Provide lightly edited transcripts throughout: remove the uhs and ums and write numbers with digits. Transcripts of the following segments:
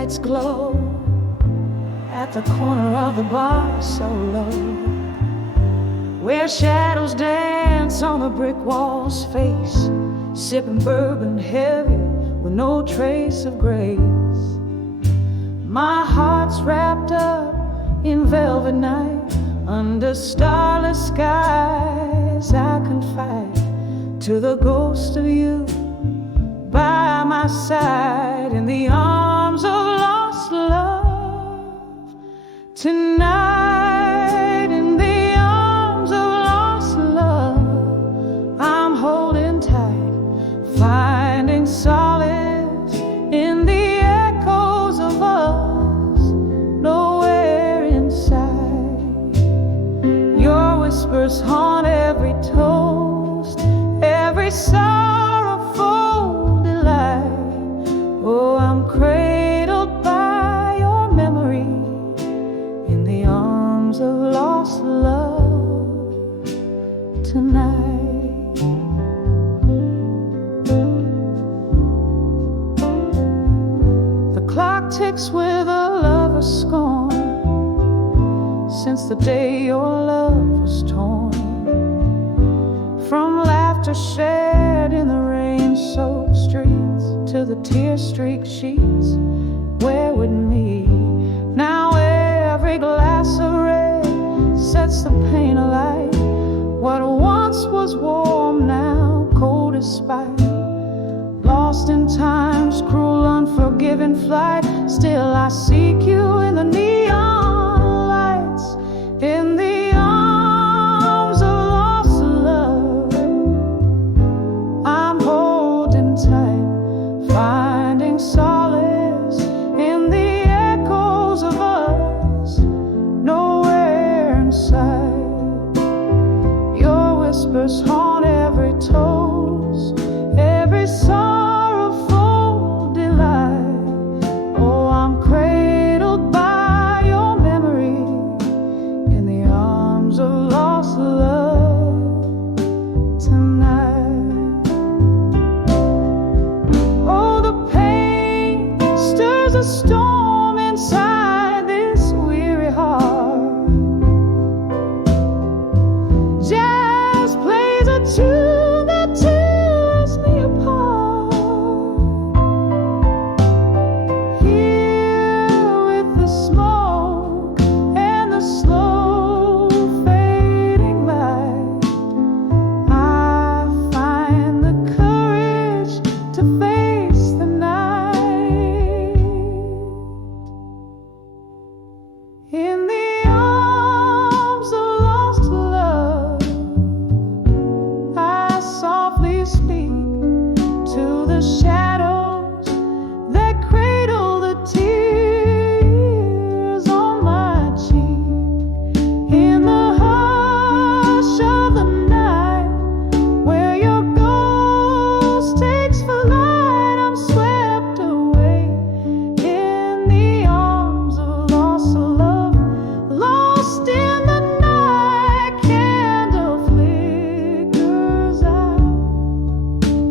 lights glow at the corner of the bar so low, where shadows dance on the brick walls face, sipping bourbon heavy with no trace of grace. My heart's wrapped up in velvet night, under starless skies I confide to the ghost of you by my side, in the arms of lost love tonight. In the arms of lost love I'm holding tight, finding solace in the echoes of us, nowhere inside. Your whispers haunt every toast, every sorrowful delight. Oh, I'm cradled by your memory in the arms of lost love tonight. The clock ticks with a lover's scorn, since the day your love was torn from laughter shared in the rain-soaked streets to the tear-streaked sheets where with me. Now every glass of red sets the pain alight. What once was warm now cold as spite, lost in time's cruel unforgiving flight. Still I seek you in the neon lights, in the arms of lost love I'm holding tight, finding solace in the echoes of us, nowhere inside. Your whispers haunt every toast, every sorrowful delight. Oh, I'm cradled by your memory in the arms of lost love tonight. Oh, the pain stirs a storm inside this weary heart. Jazz plays a tune that tears me apart. Here with the smoke and the slow fading light, I find the courage to face the night. In the arms of lost love I softly speak to the shadows that cradle the tears on my cheek. In the hush of the night, where your ghost takes flight, I'm swept away in the arms of lost love. Lost in the night, candle flickers out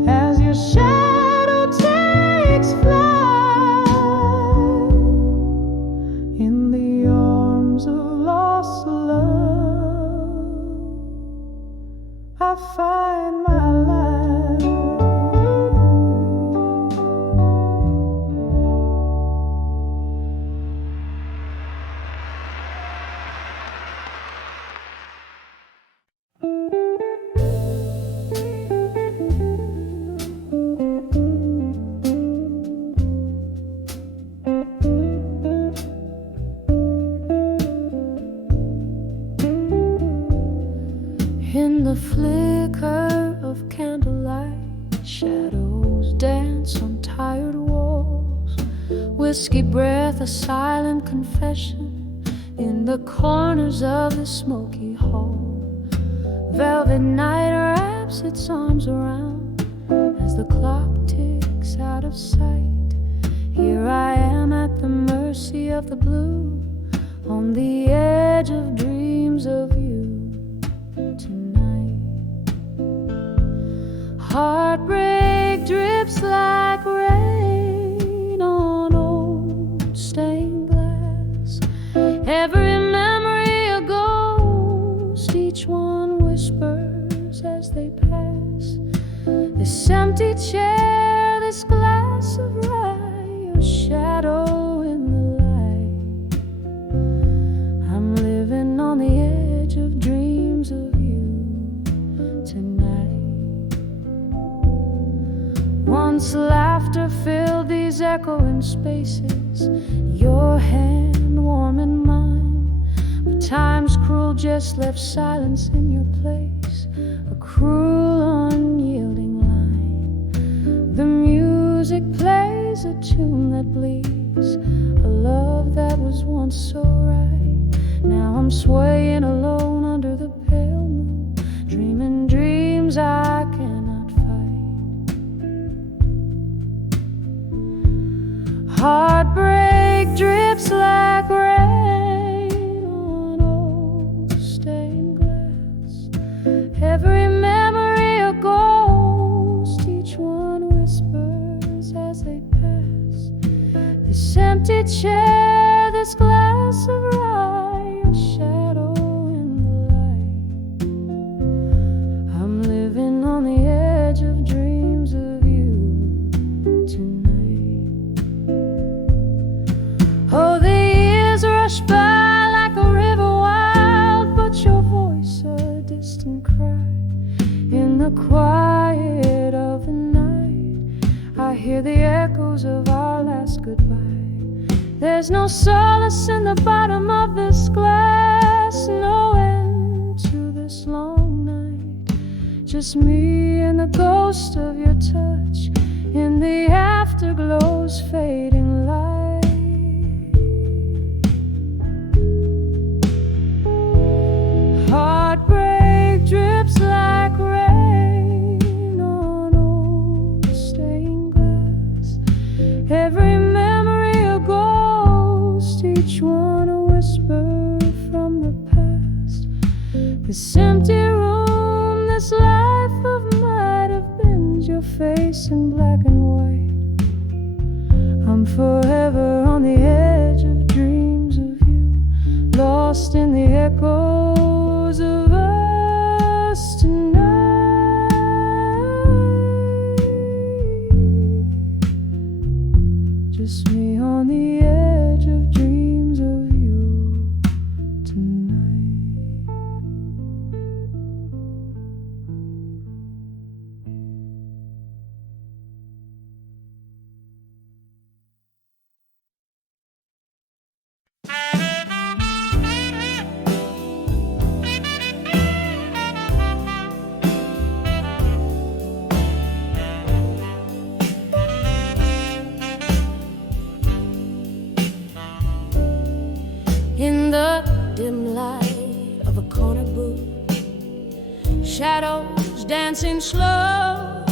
as your shadow takes flight. In the arms of lost love I find my life. In the flicker of candlelight, shadows dance on tired walls. Whiskey breath, a silent confession in the corners of the smoky hall. Velvet night wraps its arms around as the clock ticks out of sight. Here I am at the mercy of the blue, on the edge of dreams of you tonight. Heartbreak drips like rain on old This empty chair, this glass of rye, your shadow in the light. I'm living on the edge of dreams of you tonight. Once laughter filled these echoing spaces, your hand warm in mine. But time's cruel just left silence in your place, a cruel unyielding line. The music plays a tune that bleeds, a love that was once so right. Now I'm swaying alone under the pale moon, dreaming dreams I cannot fight. Heartbreak drips like rain on old stained glass. Every memory a ghost, each one whispers as they pass. This empty chair, this glass of rye, a shadow in the light. I'm living on the edge of dreams of you tonight. Oh, the years rush by like a river wild, but your voice a distant cry. In the quiet of the night, I hear the echoes of our last goodbye. There's no solace in the bottom of this glass, no end to this long night. Just me and the ghost of your touch in the afterglow's fading light. Heartbreak drips like rain on old stained glass. Every memory a ghost, each one a whisper from the past. This empty room, this life of might have been your face in black and white. I'm forever on the edge of dreams of you, lost in the echoes of us tonight. Just me on the edge of dreams of you tonight. In the dim light of a corner booth, shadows dancing slow,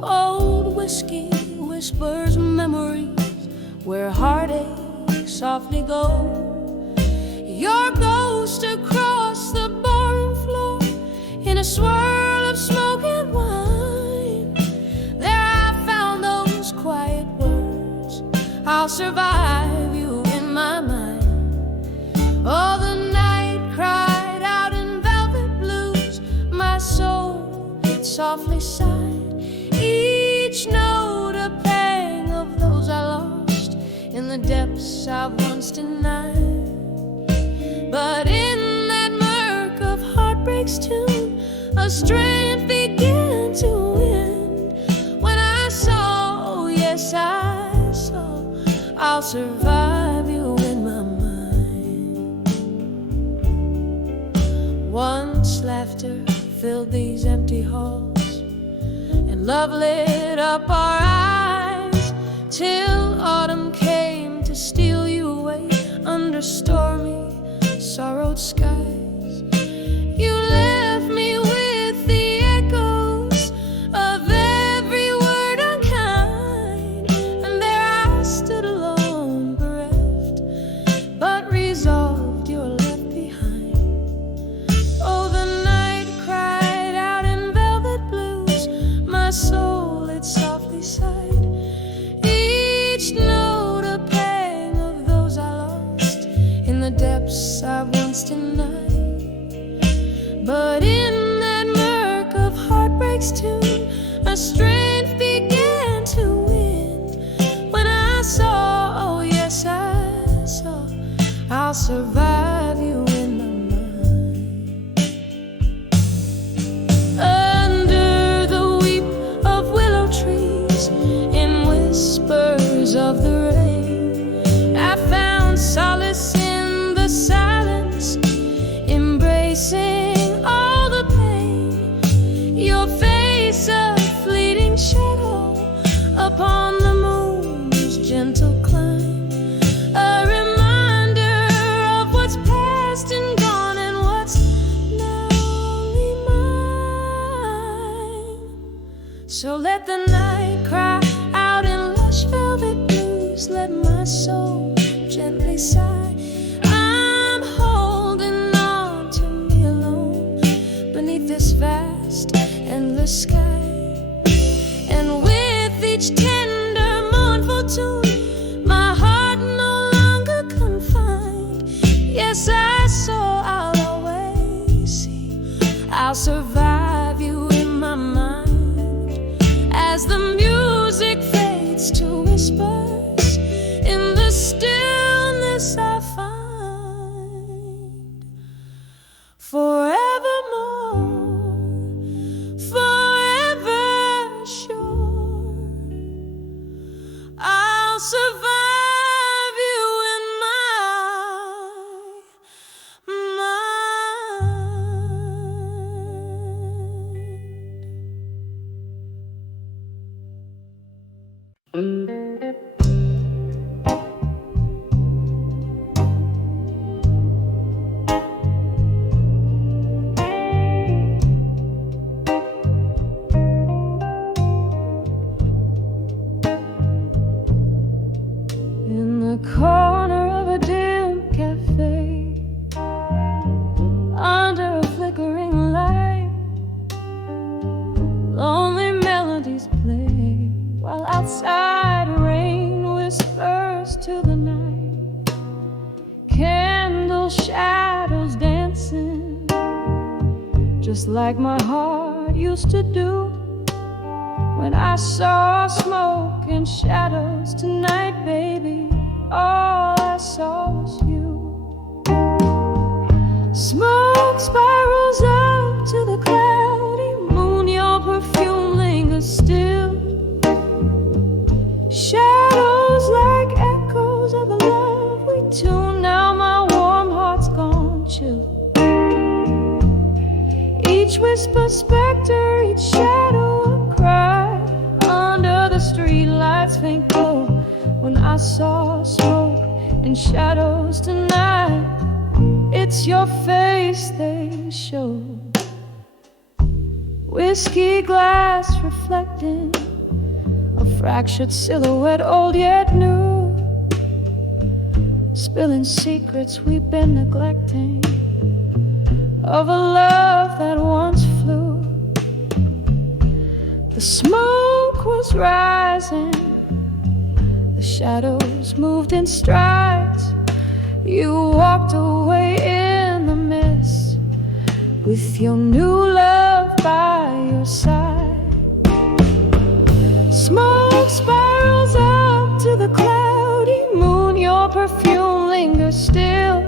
old whiskey whispers memories where heartache softly goes. Your ghost across the barroom floor in a swirl of smoke and wine. There I found those quiet words, I'll survive you in my mind. Oh, the night cried out in velvet blues, my soul it softly sighed, each note a pang of those I lost in the depths I've once denied. But in that murk of heartbreak's tune, a strength began to win. When I saw, yes I saw, I'll survive you in my mind. Once laughter filled these empty halls, and love lit up our eyes, till autumn came to steal you away under stormy, sorrowed skies. You left me with the echoes of every word unkind, and there I stood alone, bereft, but resolved you're left behind. Oh, the night cried out in velvet blues, my soul it softly upon the moon's gentle climb, a reminder of what's past and gone and what's now only mine. So let the night cry out in lush velvet blues, let my soul gently sigh. I'm holding on to me alone beneath this vast, endless sky. And with each tender, mournful tune, my heart no longer confined. Yes, I saw I'll always see, I'll survive you in my mind. As the music fades to whispers, in the stillness I find forevermore, forever sure, I'll survive you in my mind. In the corner of a dim cafe, under a flickering light, lonely melodies play, while outside rain whispers to the night. Candle shadows dancing, just like my heart used to do when I saw smoke and shadows tonight, baby. All I saw was you. Smoke spirals up to the cloudy moon, your perfume lingers still. Shadows like echoes of the love we tune. Now my warm heart's gone chill. Each whisper specter, each shadow a cry. Under the streetlights faint glow, when I saw smoke and shadows tonight, it's your face they show. Whiskey glass reflecting a fractured silhouette, old yet new, spilling secrets we've been neglecting, of a love that once flew. The smoke was rising, the shadows moved in strides. You walked away in the mist, with your new love by your side. Smoke spirals up to the cloudy moon, your perfume lingers still.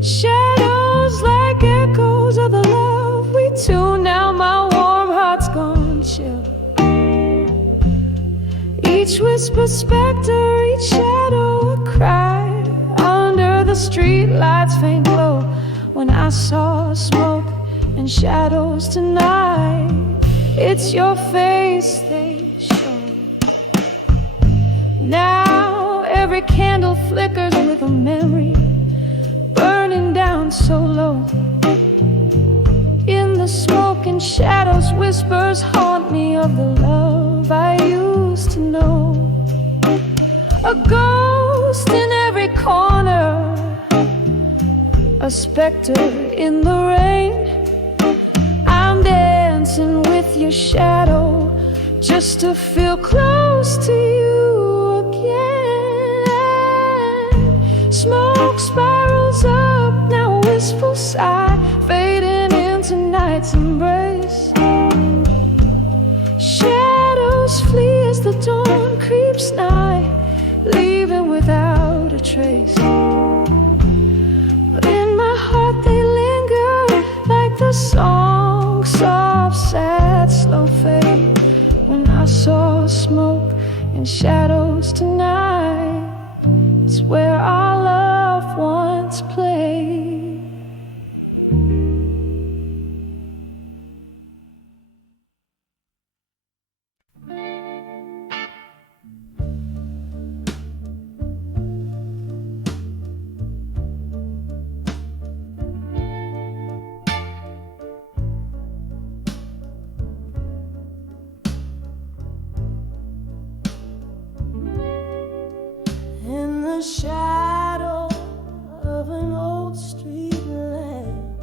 Shadows like echoes of the love we tune. Now my warm heart's gone chill. Each whisper specter, each shadow a cry. Under the streetlights faint glow, when I saw smoke and shadows tonight, it's your face they show. Now every candle flickers with a memory, burning down so low. In the smoke and shadows, whispers haunt me of the love I used to know. A ghost in every corner, a specter in the rain. I'm dancing with your shadow just to feel close to you again. Smoke spirals up, now a wistful sigh, fading into night's embrace. Shadows flee as the dawn creeps nigh, leaving without a trace. But in my heart they linger, like the song, soft, sad, slow fade. When I saw smoke and shadows tonight, it's where our love once played. shadow of an old street lamp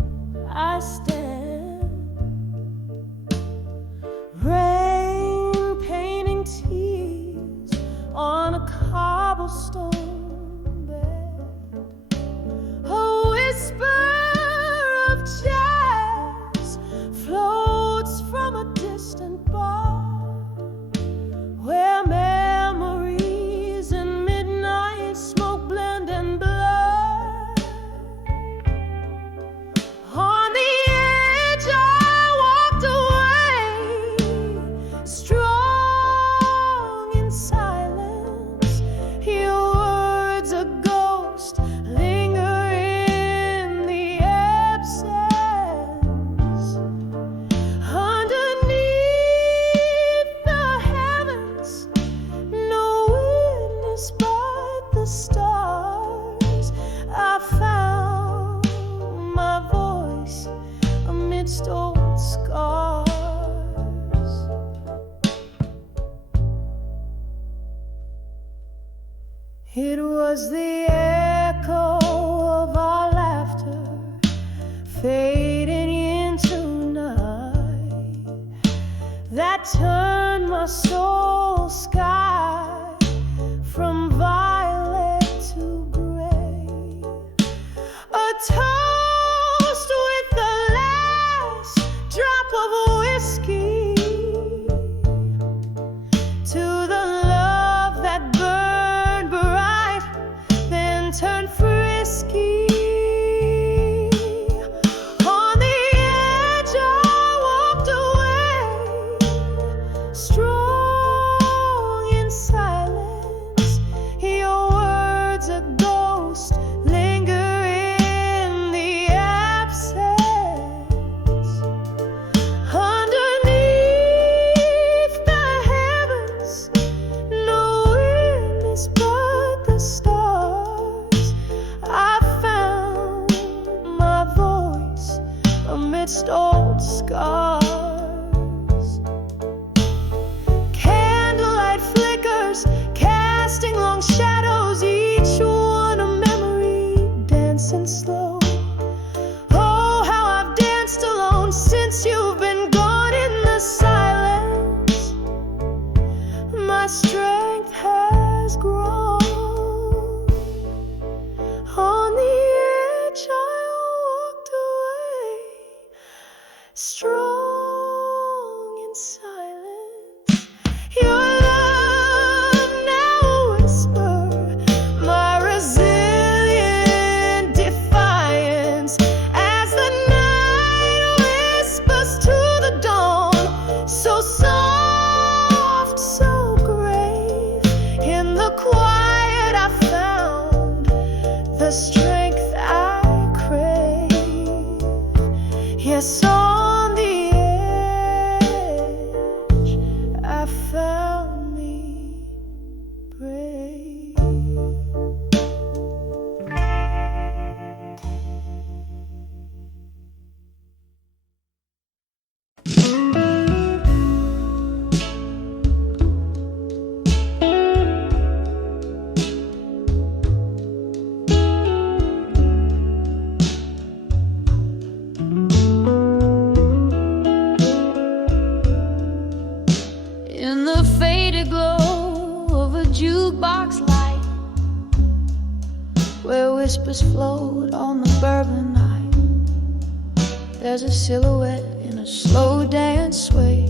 I stand, rain painting tears on a cobblestone bed, a whisper of jazz floats from a distant bar where memories and midnight smoke blend and blur. On the edge I walked away, strong in silence. Your words a ghost linger in the absence. Underneath the heavens, no witness but the stars. I found my voice amidst old scars. It was the echo of our laughter fading into night that turned my soul sky from violet to gray. A toast with the last drop of whiskey to the love that burned bright, then turned frisky. On the edge I walked away, strong in silence. Your words a ghost linger in the absence. Underneath the heavens, no witness but the stars. I found my voice amidst old scars. Candlelight flickers, casting long shadows, each one a memory dancing slow. Oh, how I've danced alone since you've been gone. In the silence, my strength has grown. On the edge I walked away, strong in silence. Your love now whisper, my resilient defiance, as the night whispers to the dawn, so soft, so grave. In the quiet I found the strength I crave. Yes, on the edge I found me brave. In the faded glow of a jukebox light, where whispers float on the bourbon night, there's a silhouette in a slow dance sway,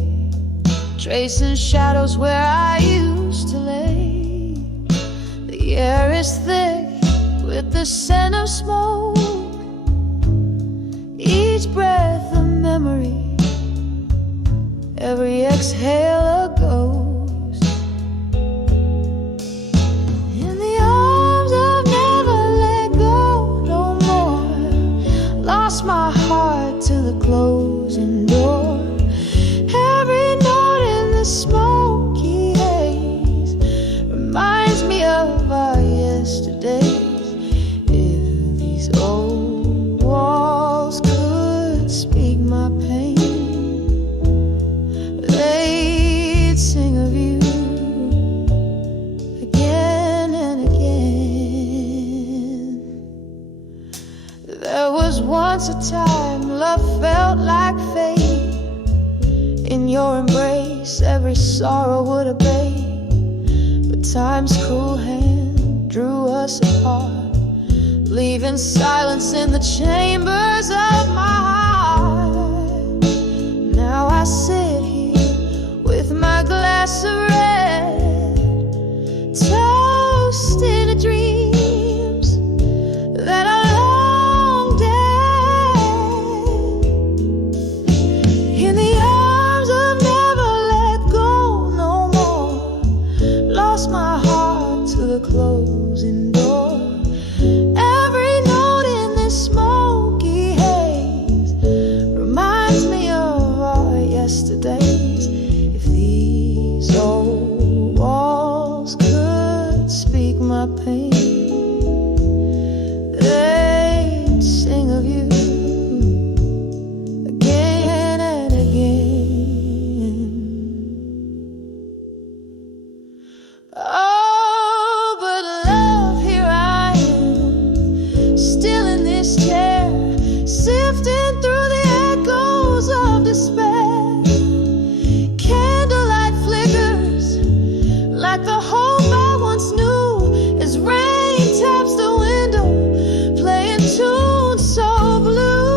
tracing shadows where I used to lay. The air is thick with the scent of smoke, each breath a memory, every exhale a ghost. In the arms I've never let go no more, lost my heart to the closing door. Every note in the smoky haze reminds me of our yesterdays. If these old walls could speak my pain, they'd sing sorrow would abate, but time's cruel hand drew us apart, leaving silence in the chambers of my heart. Now I sit here with my glass of red, toasting the dreams that are long dead. In the arms of never let go no more, lost my heart to the closing door. Every note in this smoky haze reminds me of our yesterdays. If these old walls could speak my pain, they'd sing of you again and again. Oh, but love, here I am, still in this chair, sifting through the echoes of despair. Candlelight flickers like the hope I once knew, as rain taps the window, playing tunes so blue.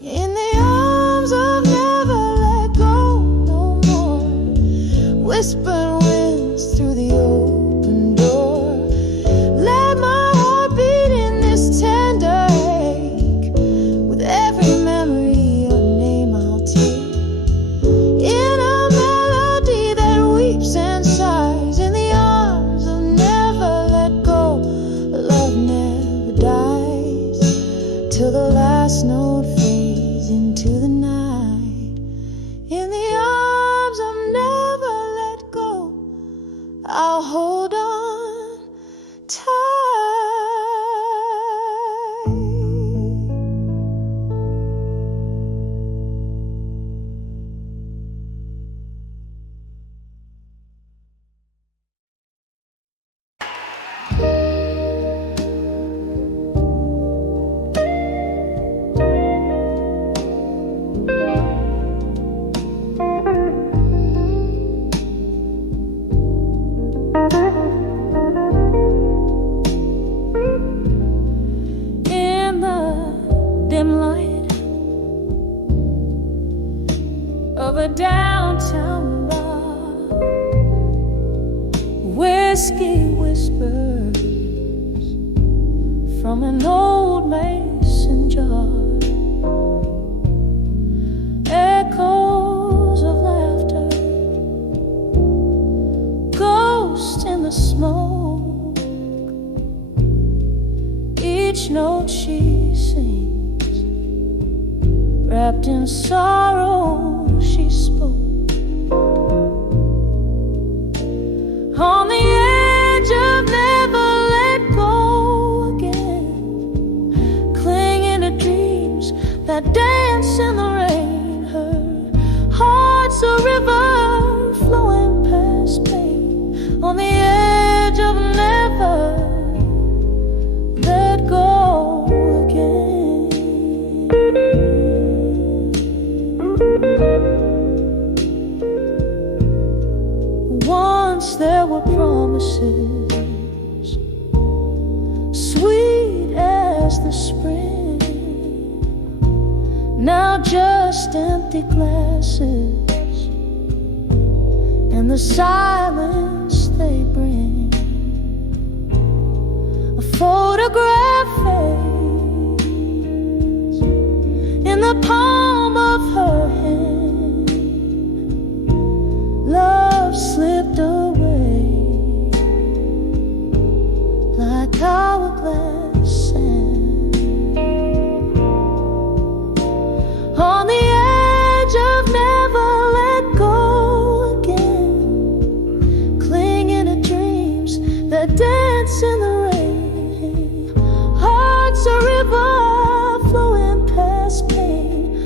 In the arms of never let go no more, whisper winds through the open door. Let my heart beat in this tender ache, with every memory your name I'll take. In a melody that weeps and sighs, in the arms of never let go, love never dies, till the last note fades into the night. In the arms of never let go, I'll hold on tight. In the dim light of a downtown bar, whiskey whispers from an old mason jar, echoes of laughter, ghosts in the smoke. Each note she sings, wrapped in sorrow she spoke. On the edge of never let go again, clinging to dreams that dance in the rain. Her heart's a river flowing past pain. On the edge of never let go again. Once there were promises, sweet as the spring, now just empty glasses, and the silence they bring. A photograph fades in the palm of her hand. Love slipped away like hourglass sand. On the edge of never let go again, clinging to dreams that dance in the rain. Heart's a river flowing past pain.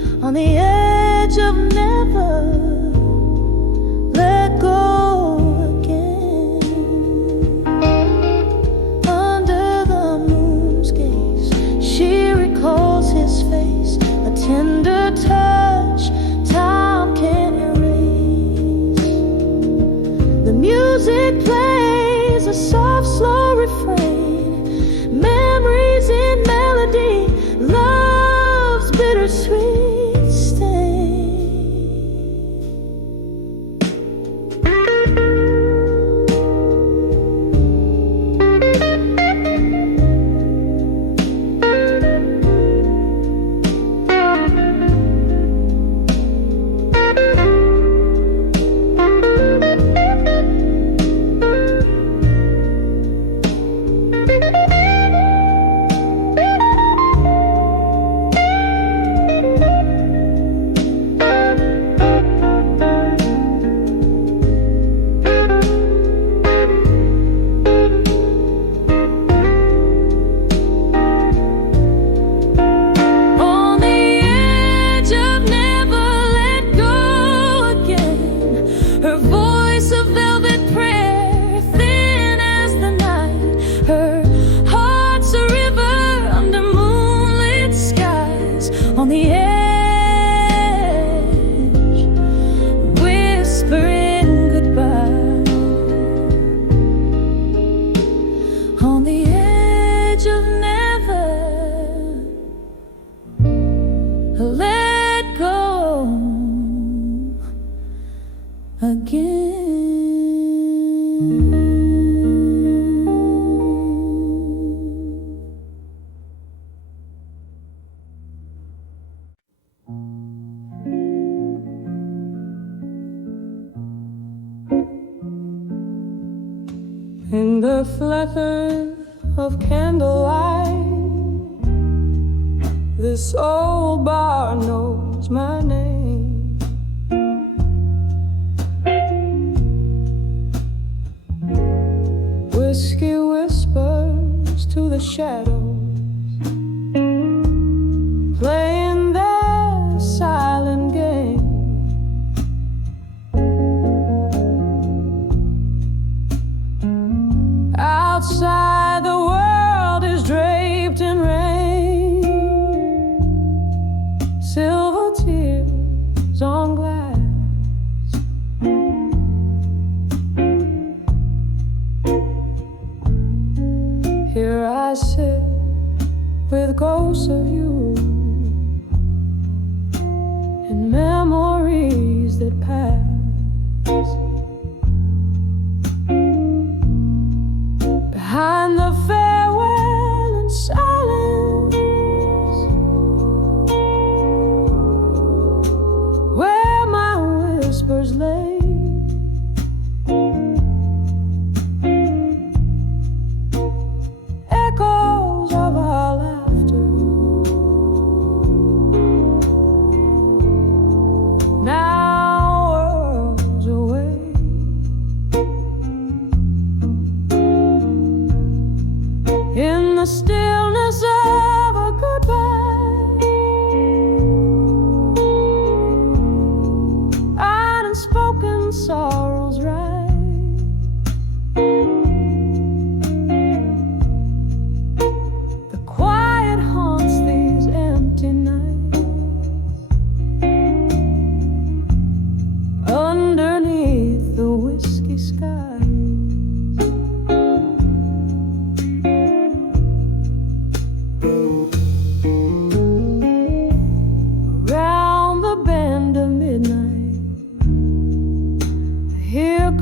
music plays a soft, slow refrain. Memories in melody, love's bittersweet stain. On the edge, whispering goodbye. On the edge of never let go again. In the flicker of candlelight, this old bar knows my name. Whiskey whispers to the shadows, playing their silent game. Outside, the world is draped in rain, silver tears on glass. Here I sit with ghosts of you and memories that pass. Behind the farewell and silence, where my whispers lay, echoes of our laughter. Now worlds away. In the stillness of a goodbye, unspoken sorrows rise. The quiet haunts these empty nights, underneath the whiskey sky.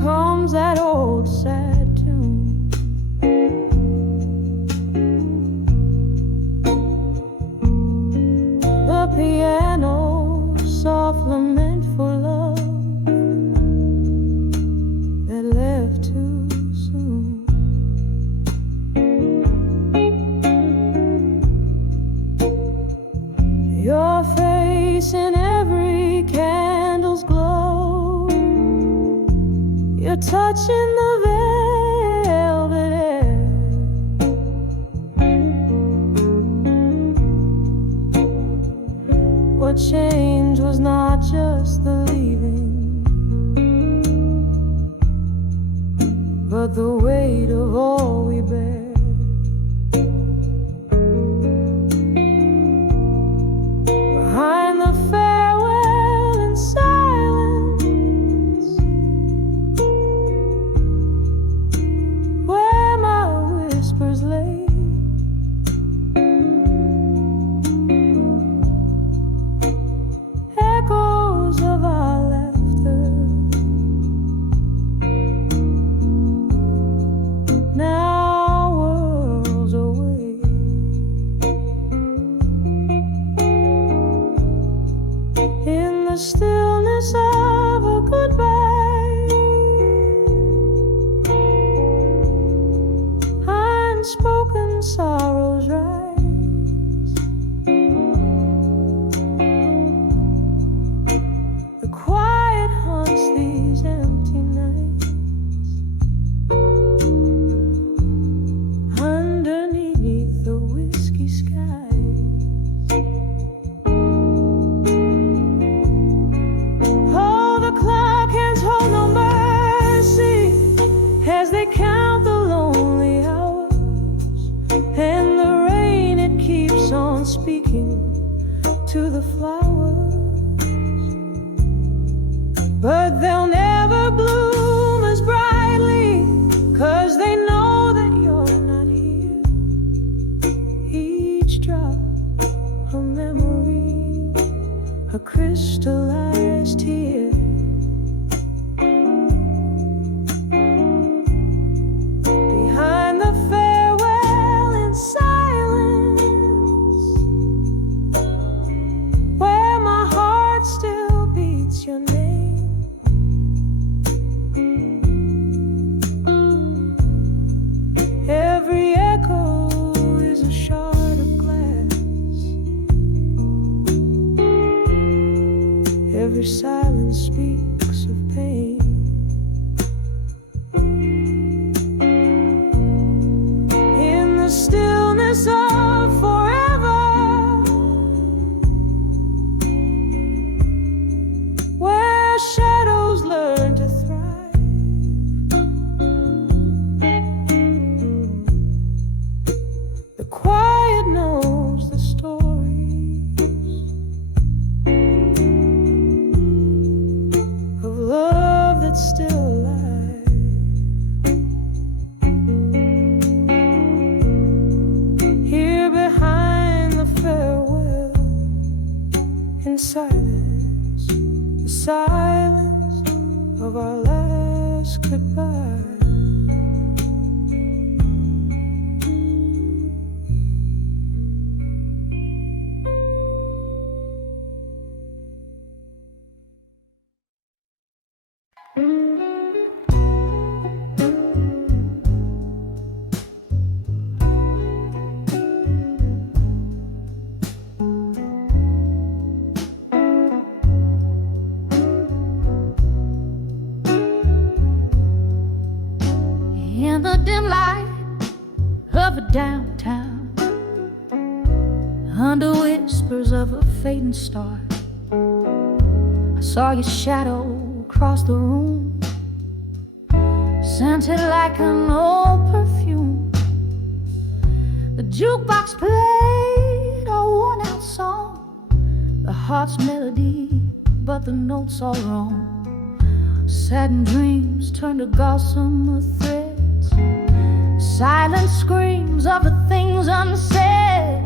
Comes that old sad tune. The piano, soft lament for love that left too soon. Your face in every candle's glow, you're touching the velvet air. What changed was not just the leaving, but the weight of all we bear. Behind the farewell and silence, and sorrows rise. The quiet haunts these empty nights. Underneath the whiskey skies, oh, the clock hands hold no mercy as they count the lonely hours, and the rain, it keeps on speaking to the flowers, but they'll never bloom as brightly, 'cause they know that you're not here. Each drop a memory, a crystallized tear. Behind the farewell in silence, where my heart still beats your name. Every echo is a shard of glass. Every silence speaks of pain. In the stillness of forever, where shadows learn to thrive, the quiet knows the stories of love that's still alive. Here behind the farewell in silence, the silence of our last goodbye. In the dim light of a downtown, under whispers of a fading star, I saw your shadow across the room, scented like an old perfume. The jukebox played a worn-out song, the heart's melody, but the notes all wrong. Saddened dreams turned to gossamer threads, silent screams of the things unsaid.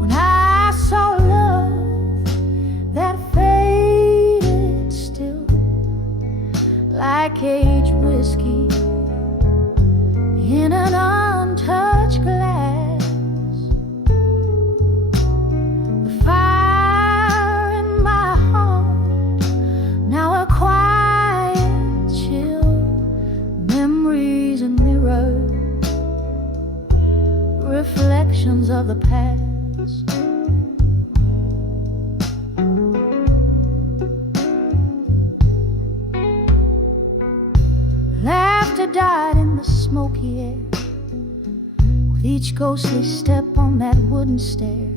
When I saw love that faded still, like aged whiskey in an untouched glass, the fire in my heart now a quiet chill, memories and mirrors, reflections of the past. Laughter died in the smoky air, with each ghostly step on that wooden stair.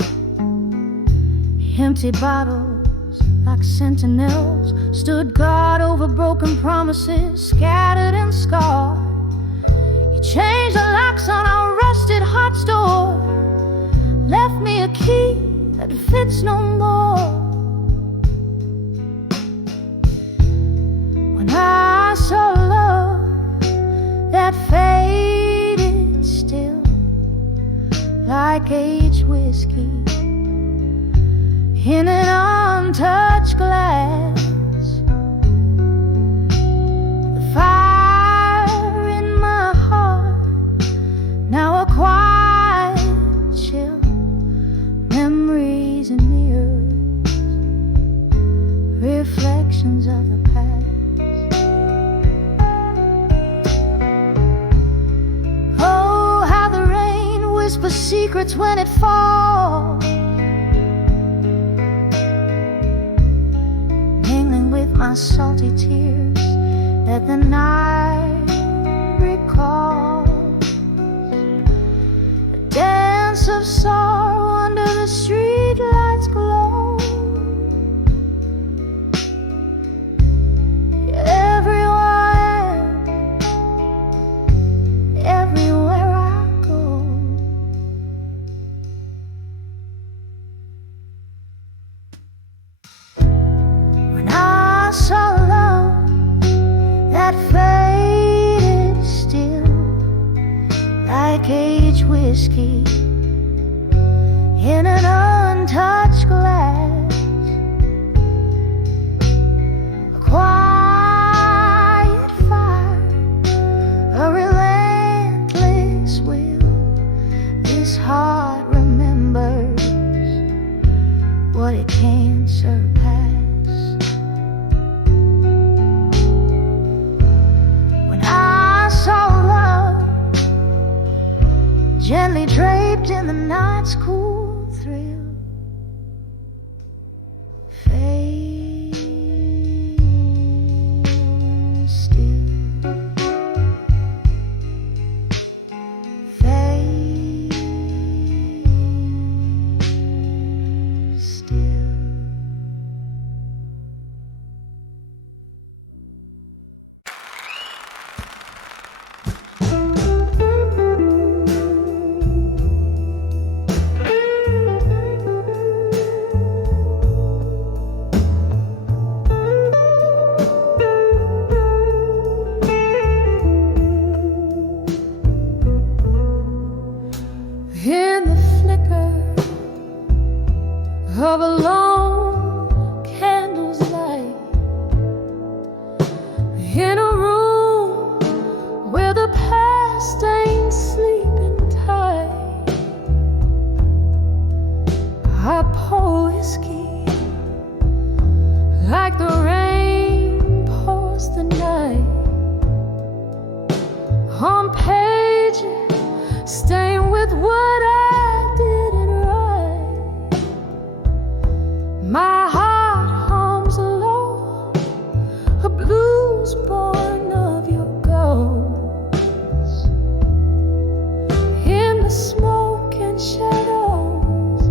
Empty bottles like sentinels stood guard over broken promises, scattered and scarred. You changed the locks on our rusted heart's door, left me a key that fits no more. When I saw love that faded still, like aged whiskey in an untouched glass, the fire in my heart now a quiet chill, memories and mirrors, reflections of the past. Oh, how the rain for secrets when it falls, mingling with my salty tears that the night recalls. A dance of sorrow under the streetlights glow. Everywhere I go, when I saw love that faded still, like aged whiskey in an untouched glass, a quiet fire, a relentless will. This heart remembers what it can't surpass. When I saw love gently draped in the night's cool thrill, fade still, fade still. In the flicker of a lone candle's light, in a room where the past ain't sleeping tight, I pour whiskey like the rain pours the night on pages stained with what I didn't write. My heart hums low, a blues born of your ghosts. In the smoke and shadows,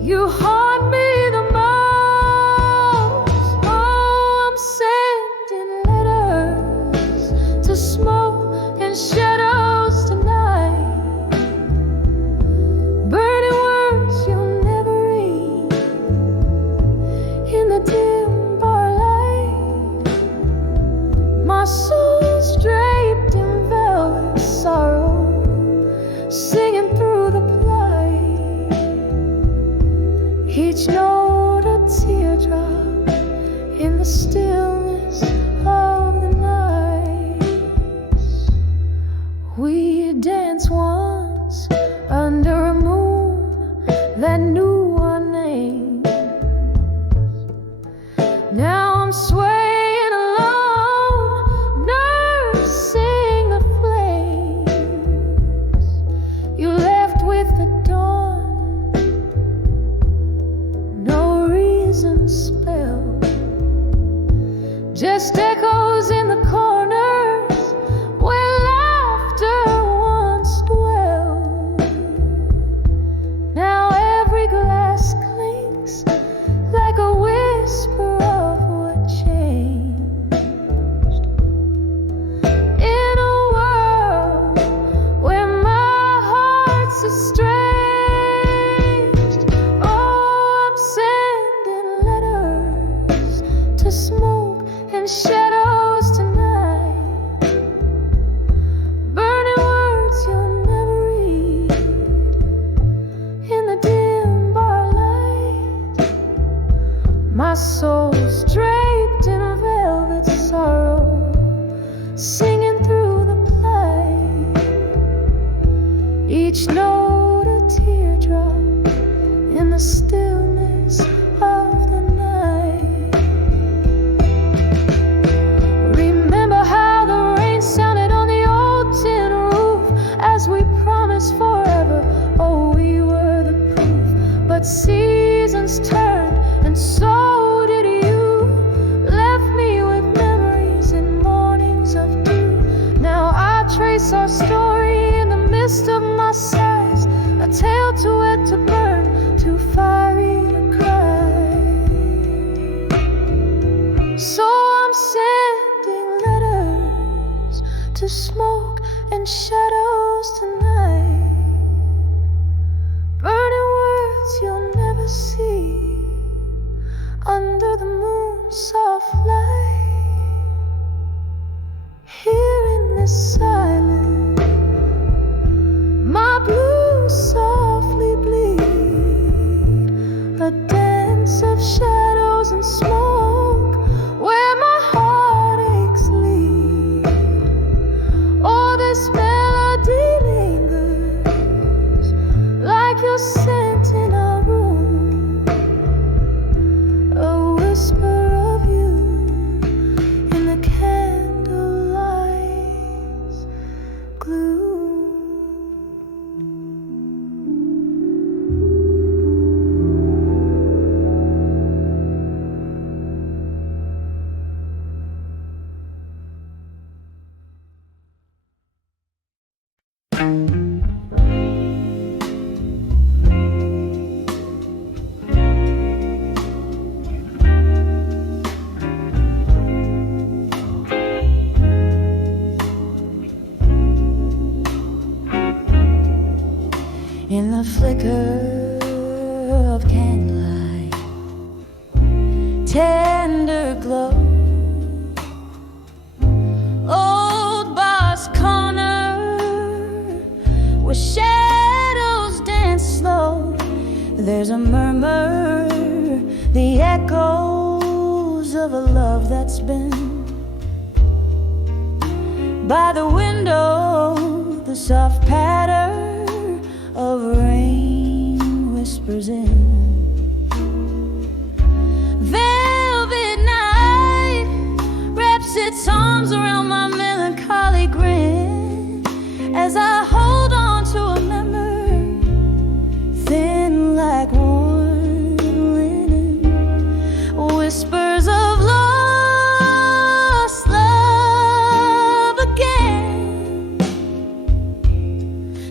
you haunt me the most. Oh, I'm sending letters to smoke and shadows tonight. Burning words you'll never read in the dim bar light. My soul's draped in velvet sorrow, singing through the plight. Each note a teardrop in the stillness of the night. We danced once under a moon that knew our names. Now I'm swaying alone, nursing the flames you left with the dawn. No reason spelled, just echoes in the corners where laughter once dwelled. Now every glass clinks like a whisper of what changed. In a world where my heart's estranged, oh, I'm sending letters to smoke and shadows tonight. trace our story in the midst of my sighs, a tale too wet to burn, too fiery to cry. So I'm sending letters to smoke and shadows tonight, burning words you'll never see under the moon's soft light. Here in this silence, my blues softly bleed, a dance of shadows and smoke where my heartaches lead. Oh, this melody lingers like your scent in our room, a whisper of you in the candlelight's gloom. In the flicker of candlelight, tender glow, old bar's corner where shadows dance slow. There's a murmur, the echoes of a love that's been by the window, the soft patter of rain whispers in. Velvet night wraps its arms around my melancholy grin as I hold on to a memory thin like worn linen, whispers of lost love again,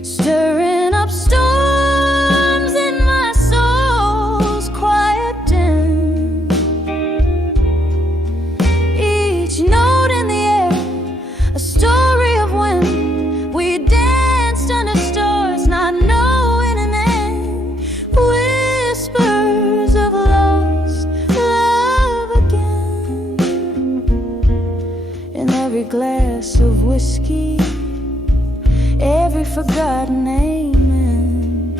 stirring up storms in my soul's quiet den. Each note in the air, a story of when we danced under stars, not knowing an end. Whispers of lost love again. In every glass of whiskey, every forgotten amen.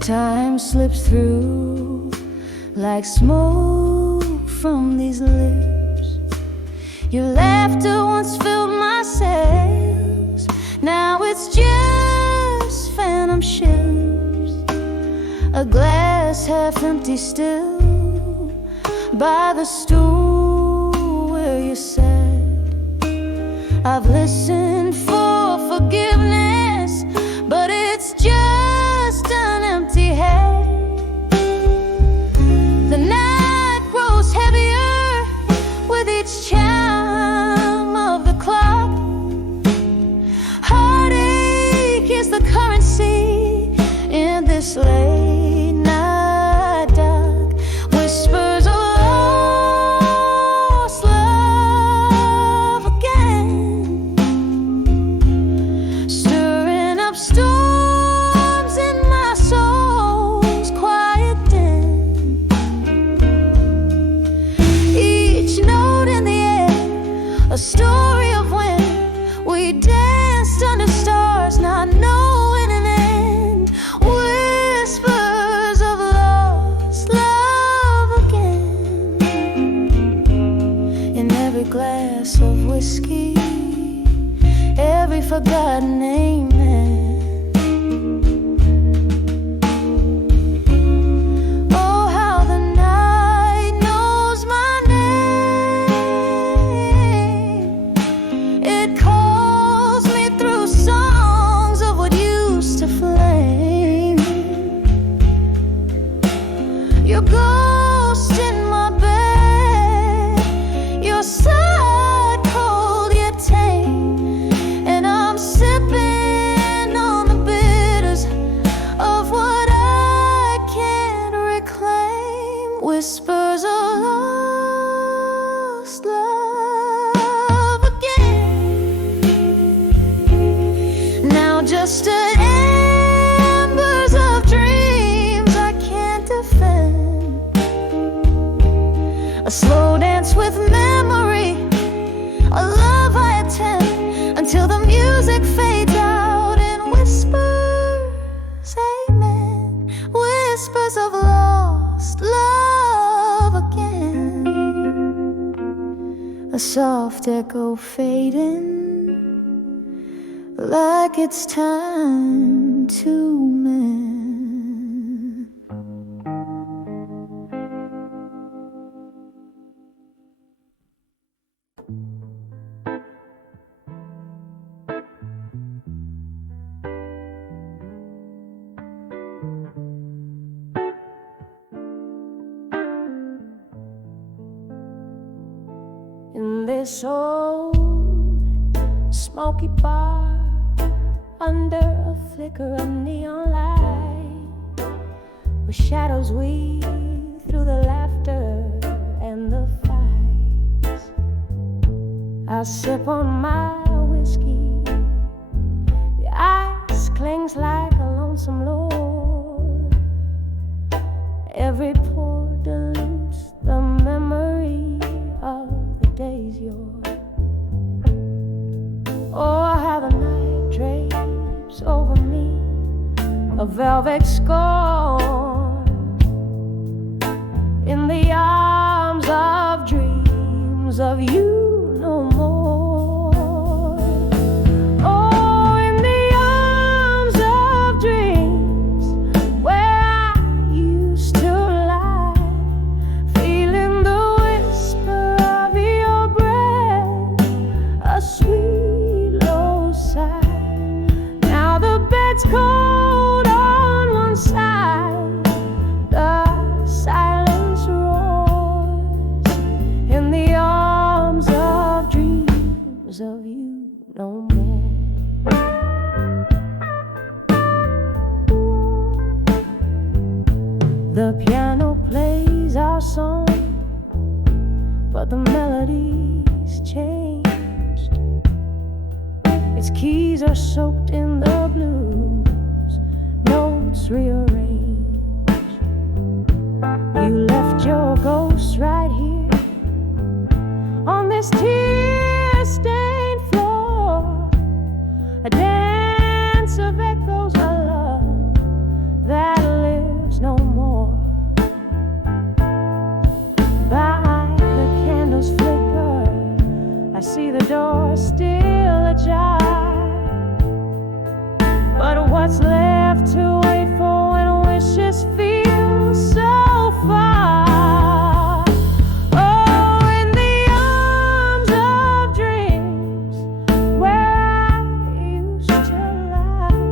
Time slips through like smoke from these lips. Your laughter once filled my sails, now it's just phantom ships. A glass half empty still by the stool where you sat. I've listened for forgiveness, but it's just an empty head. The night grows heavier with each chime of the clock. Heartache is the currency in this late night dark. Whispers of lost love again, stirring up storms in my soul's quiet den. Each note in the air, a story of when we danced under stars, not knowing an end. Whispers of lost love again. In every glass of whiskey, every forgotten amen. Oh, how the night knows my name. It calls me through songs of what used to flame. Your ghost in my bed, your side dance with memory, a love I attend until the music fades out in whispers, amen, whispers of lost love again, a soft echo fading like it's time to mend. In this old smoky bar, under a flicker of neon light, where shadows weave through the laughter and the fights, I sip on my whiskey. The ice clings like a lonesome lord. Every pour dilutes the memory of the days yours. Oh, how the night drapes over me, a velvet scorn, in the arms of dreams of you no more. Oh, in the arms of dreams where I used to lie, feeling the whisper of your breath, a sweet low sigh. Now the bed's cold on one side, the silence roars, in the arms of dreams of you no more. The piano plays our song, but the melody's changed. Its keys are soaked in the blues, notes rearranged. You left your ghost right here on this tear-stained floor, a dance of echoes, a love that lives no more. By the candle's flicker, I see the door still ajar, but what's left to wait for when wishes feel so far? Oh, in the arms of dreams where I used to lie,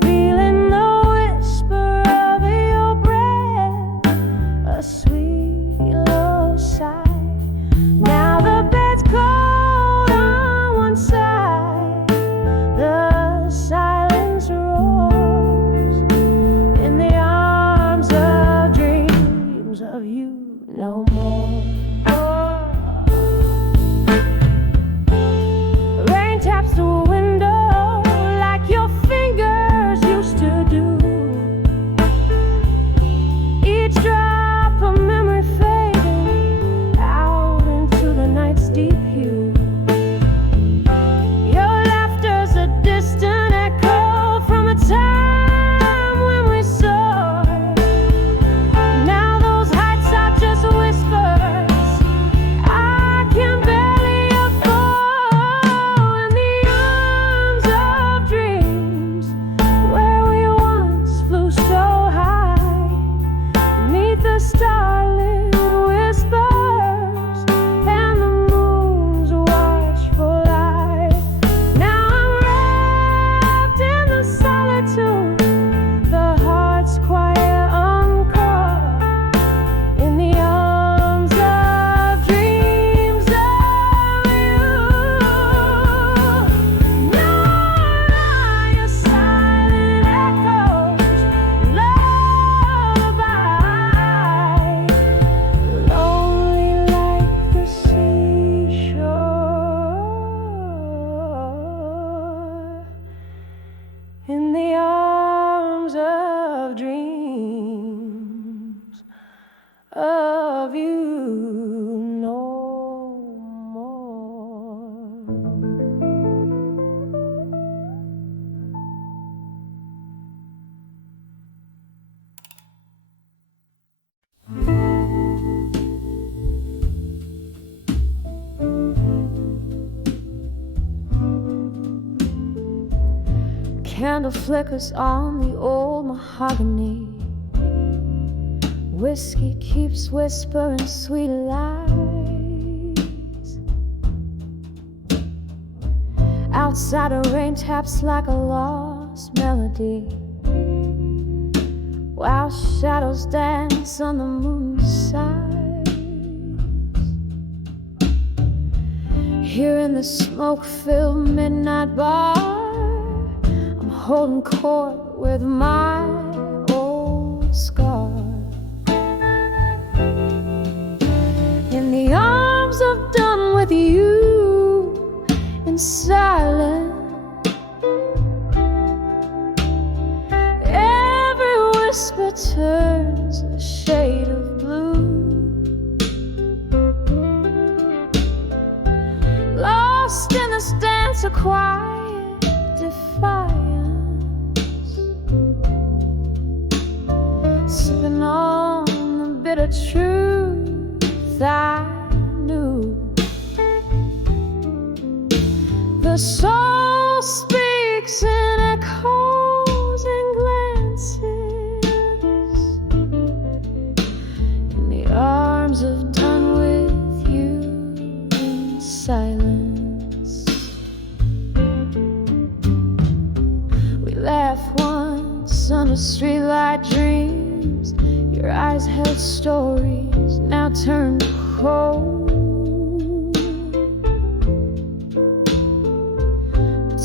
feeling the whisper of your breath, a sweet low sigh. Now the bed's cold on candle flickers on the old mahogany. Whiskey keeps whispering sweet lies. Outside a rain taps like a lost melody, while shadows dance on the moon's side. Here in the smoke-filled midnight bar, I'm holding court with my old scar. In the arms of done with you, in silence, every whisper turns a shade of blue. Lost in this dance of quiet defiance, sipping on the bitter truth I knew. The soul speaks in echoes and glances, in the arms of done with you in silence. We laughed once under streetlight dreams. Your eyes held stories, now turned cold.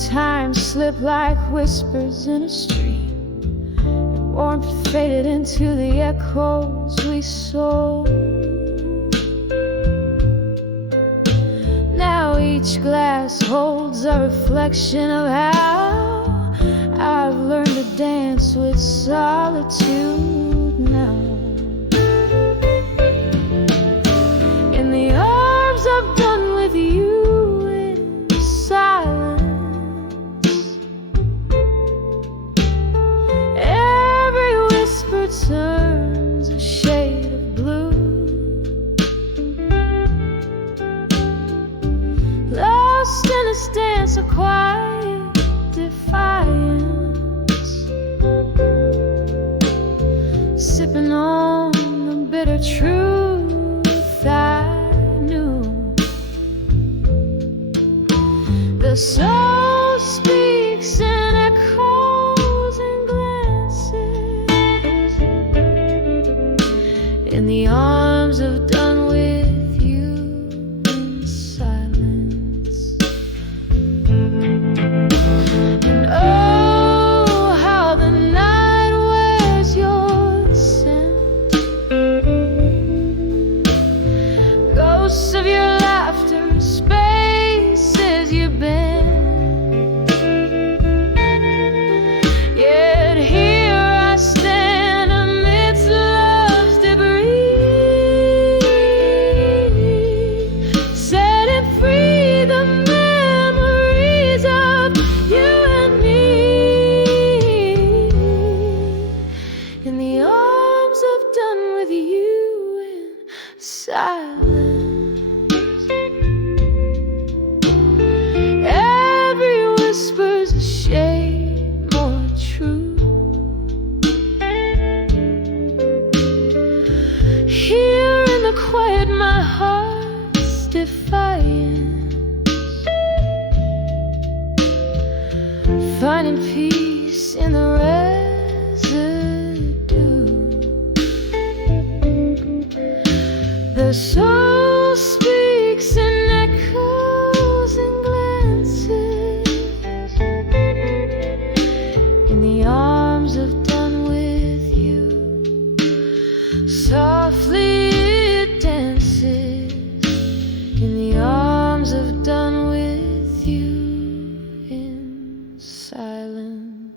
Time slipped like whispers in a stream, and warmth faded into the echoes we sold. Now each glass holds a reflection of how I've learned to dance with solitude now. In the arms I've done with you in silence, turns a shade of blue. Lost in this dance of quiet defiance, sipping on the bitter truth I knew. The soul speaks in echoes and glances, in the arms of done with you in silence. And oh, how the night wears your scent, ghosts of your laughter, spaces you've been. Yet here I stand amidst love's debris, setting free the memories of you and me. In the arms of done with you in silence, every whisper's a shade more true. Here in the quiet, my heart's defiance, finding peace in the residue. The soul speaks in echoes and glances, in the arms of done with you. Softly it dances, in the arms of done with you in silence.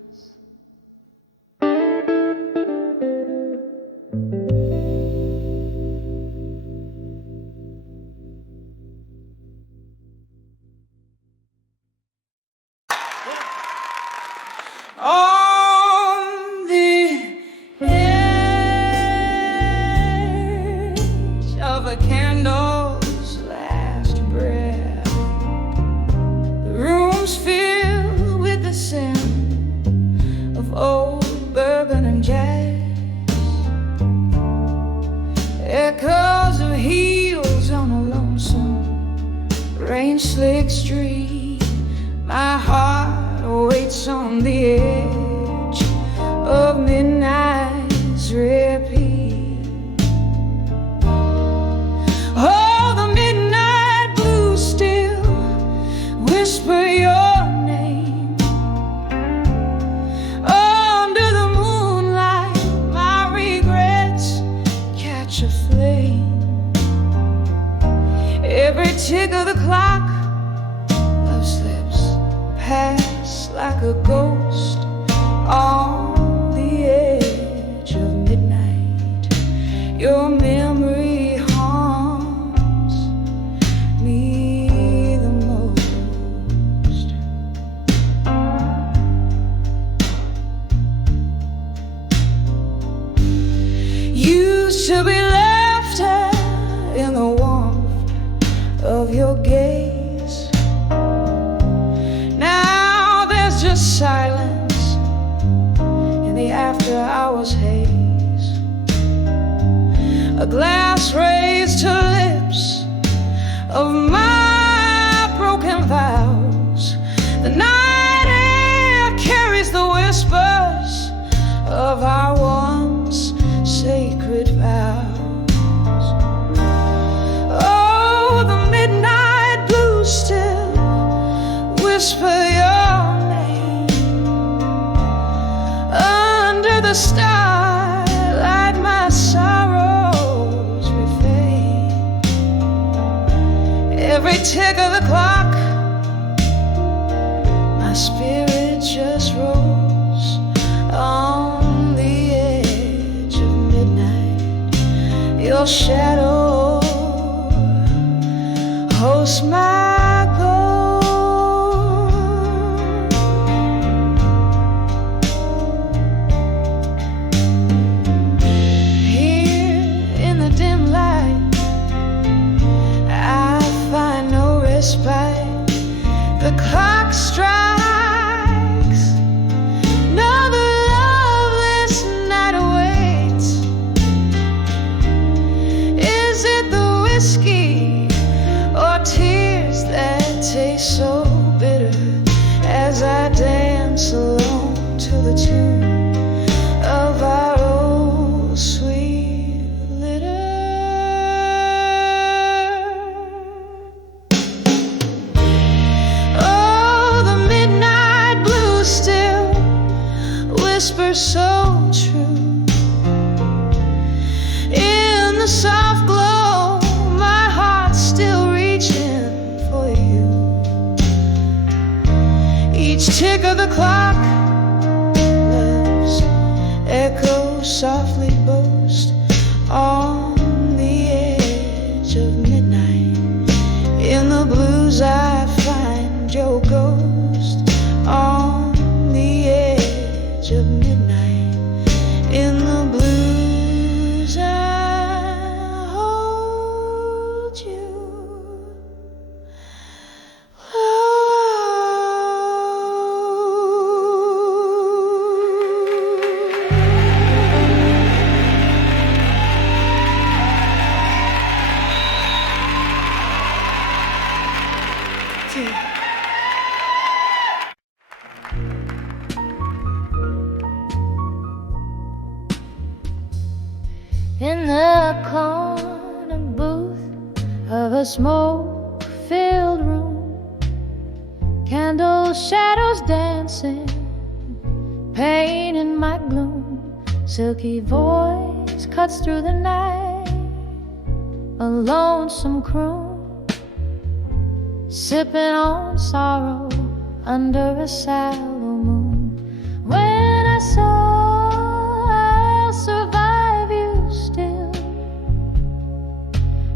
On the edge of a candle's last breath, the room's filled with the scent Main Slick Street, my heart waits on the edge of midnight's repeat. Oh, the midnight blues still whisper your name. Under the moonlight, my regrets catch a flame. Every tick of the clock, love slips past like a ghost on the edge of midnight. Your memory haunts me the most. Used to be laughter in the warmth of your gaze. Now there's just silence in the after hours haze. A glass raised to lips of my broken vows. The night air carries the whispers of our once sacred vows. Still whisper your name. Under the starlight, my sorrows refrain. Every tick of the clock, my spirit just rolls on the edge of midnight. Your shadow hosts my the clock strikes, another loveless night awaits. Is it the whiskey or tears that taste so bitter as I dance alone to the tune of our old sweet litter? Whisper so true in the soft glow, my heart's still reaching for you. Each tick of the clock, love's echo softly boast on the edge of midnight. In the blues I find your ghost on the edge of midnight. In the blues I hold you. In the corner booth of a smoke-filled room, candle shadows dancing, pain in my gloom. Silky voice cuts through the night, a lonesome croon, sipping on sorrow under a sallow moon. When I saw I'll survive you still,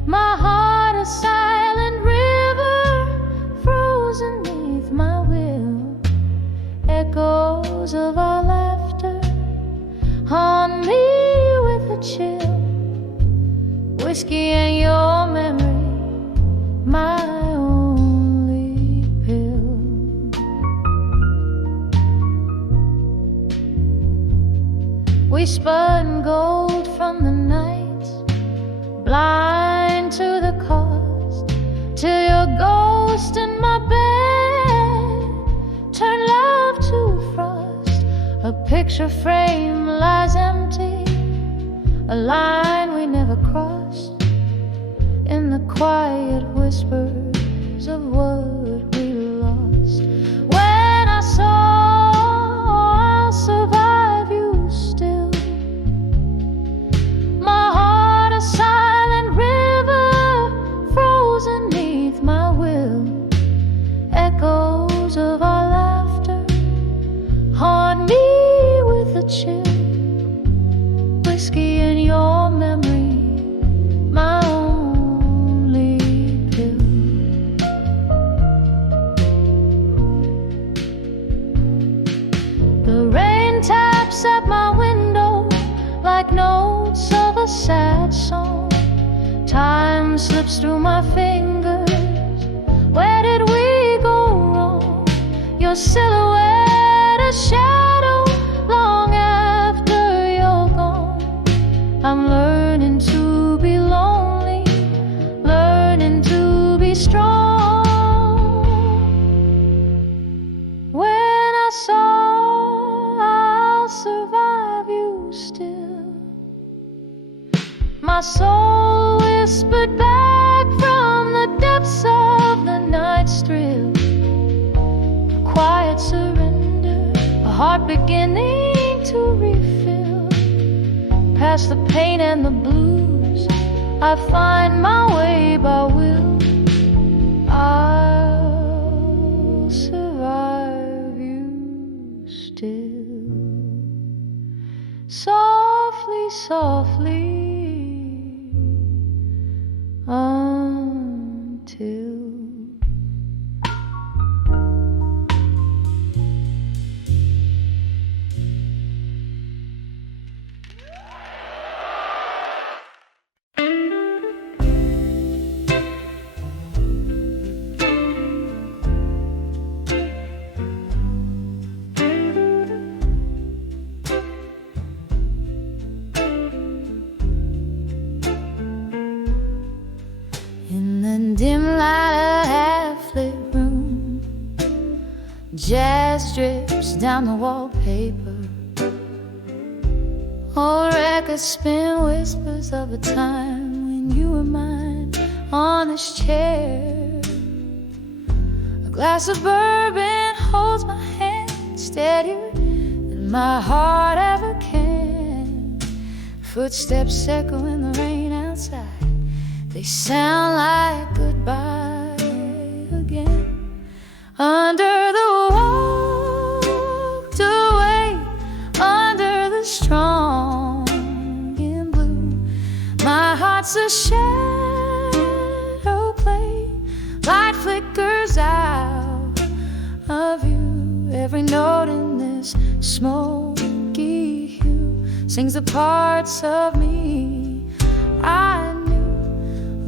my heart a silent river frozen neath my will. Echoes of our laughter haunt me with a chill. Whiskey and your memory, my only pill. picture frame lies empty, a line we never crossed, in the quiet whispers of what we lost. When I saw I'll survive you still, my heart a silent river frozen neath my will. Echoes of our laughter haunt me with a chill. Whiskey in your memory, my only pill. The rain taps at my window like notes of a sad song. Time slips through my fingers. Where did we go wrong? Your silhouette a shadow long after you're gone. I'm learning to be lonely, learning to be strong. When I saw I'll survive you still, my soul whispered back from the depths of the night's thrill. A quiet surrender, a heart beginning to refill. Past the pain and the blues, I find my way by will. I'll survive you still. Softly, softly, until dim light, a half-lit room, jazz drips down the wallpaper. Old records spin whispers of a time when you were mine on this chair. A glass of bourbon holds my hand steadier than my heart ever can. Footsteps echo in the rain outside. They sound like goodbye again. Under the walked away, under the strong in blue, my heart's a shadow play. Light flickers out of you. Every note in this smoky hue sings the parts of me I knew,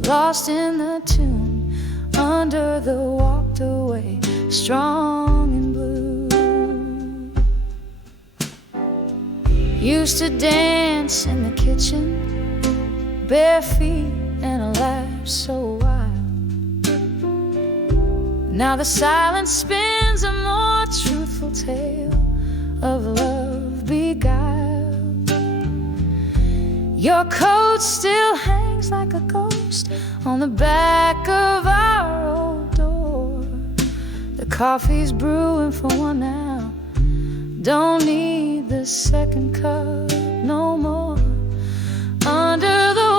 lost in the tune, under the walked away, strong and blue. Used to dance in the kitchen, bare feet and a laugh so wild. Now the silence spins a more truthful tale of love beguiled. Your coat still hangs like a ghost on the back of our old door. The coffee's brewing for one now, don't need the second cup no more. Under the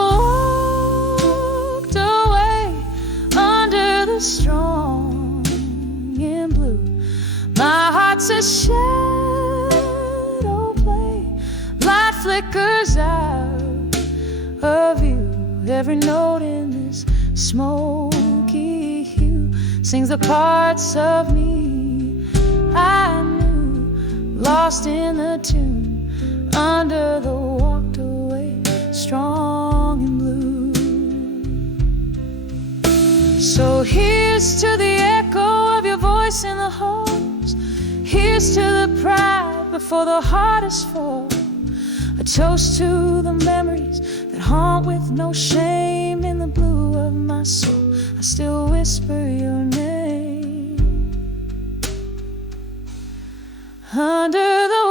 walked away, under the strong in blue, my heart's a shadow play. Light flickers out of you. Every note in this smoky hue sings the parts of me I knew, lost in the tune, under the walked away, strong and blue. So here's to the echo of your voice in the halls. Here's to the pride before the hardest fall. A toast to the memories that haunt with no shame. In the blue of my soul, I still whisper your name. Under the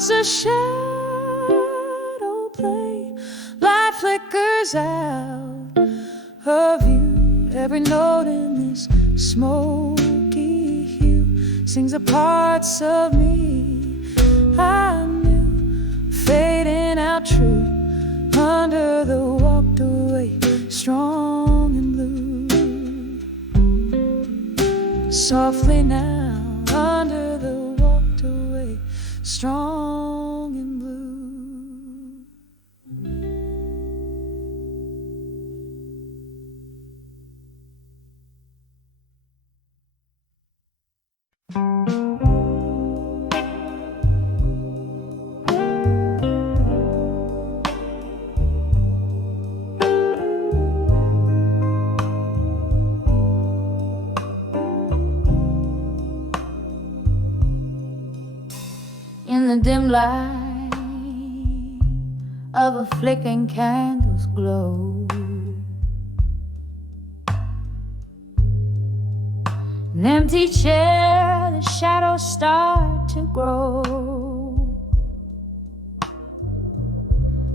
heart's a shadow play. Light flickers out of you. Every note in this smoky hue sings the parts of me I knew, fading out true under the walked away, strong and blue. Softly now, under the walked away, strong and blue. In the dim light of a flickering candle's glow, an empty chair, the shadows start to grow.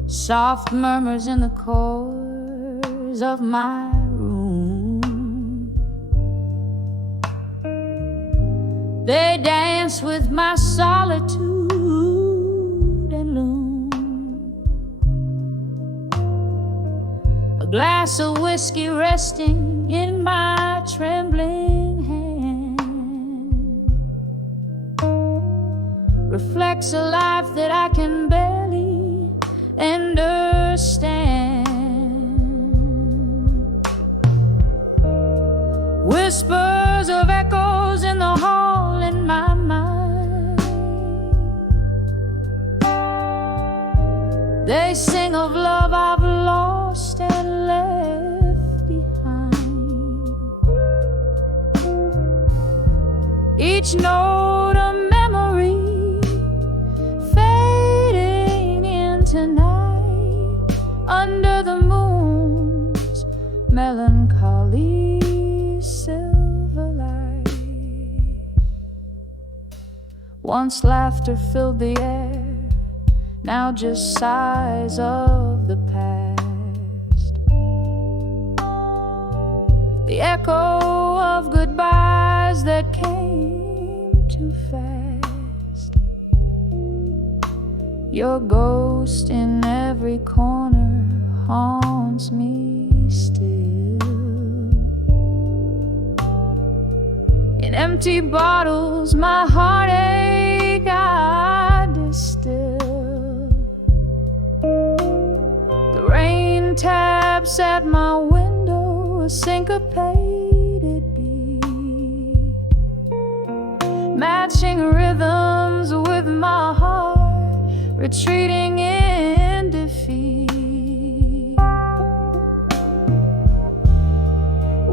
Soft murmurs in the corners of my room, they dance with my solitude and loom. A glass of whiskey resting in my trembling hand reflects a life that I can barely understand. Whispers of echoes in the hall in my mind, they sing of love I've lost and left behind. Each note a memory fading into night under the moon's melancholy silver light. Once laughter filled the air, now just sighs of the past. The echo of goodbyes that came too fast. Your ghost in every corner haunts me still. In empty bottles my heartache I distill. The rain taps at my window, a syncopated beat, matching rhythms with my heart retreating in defeat.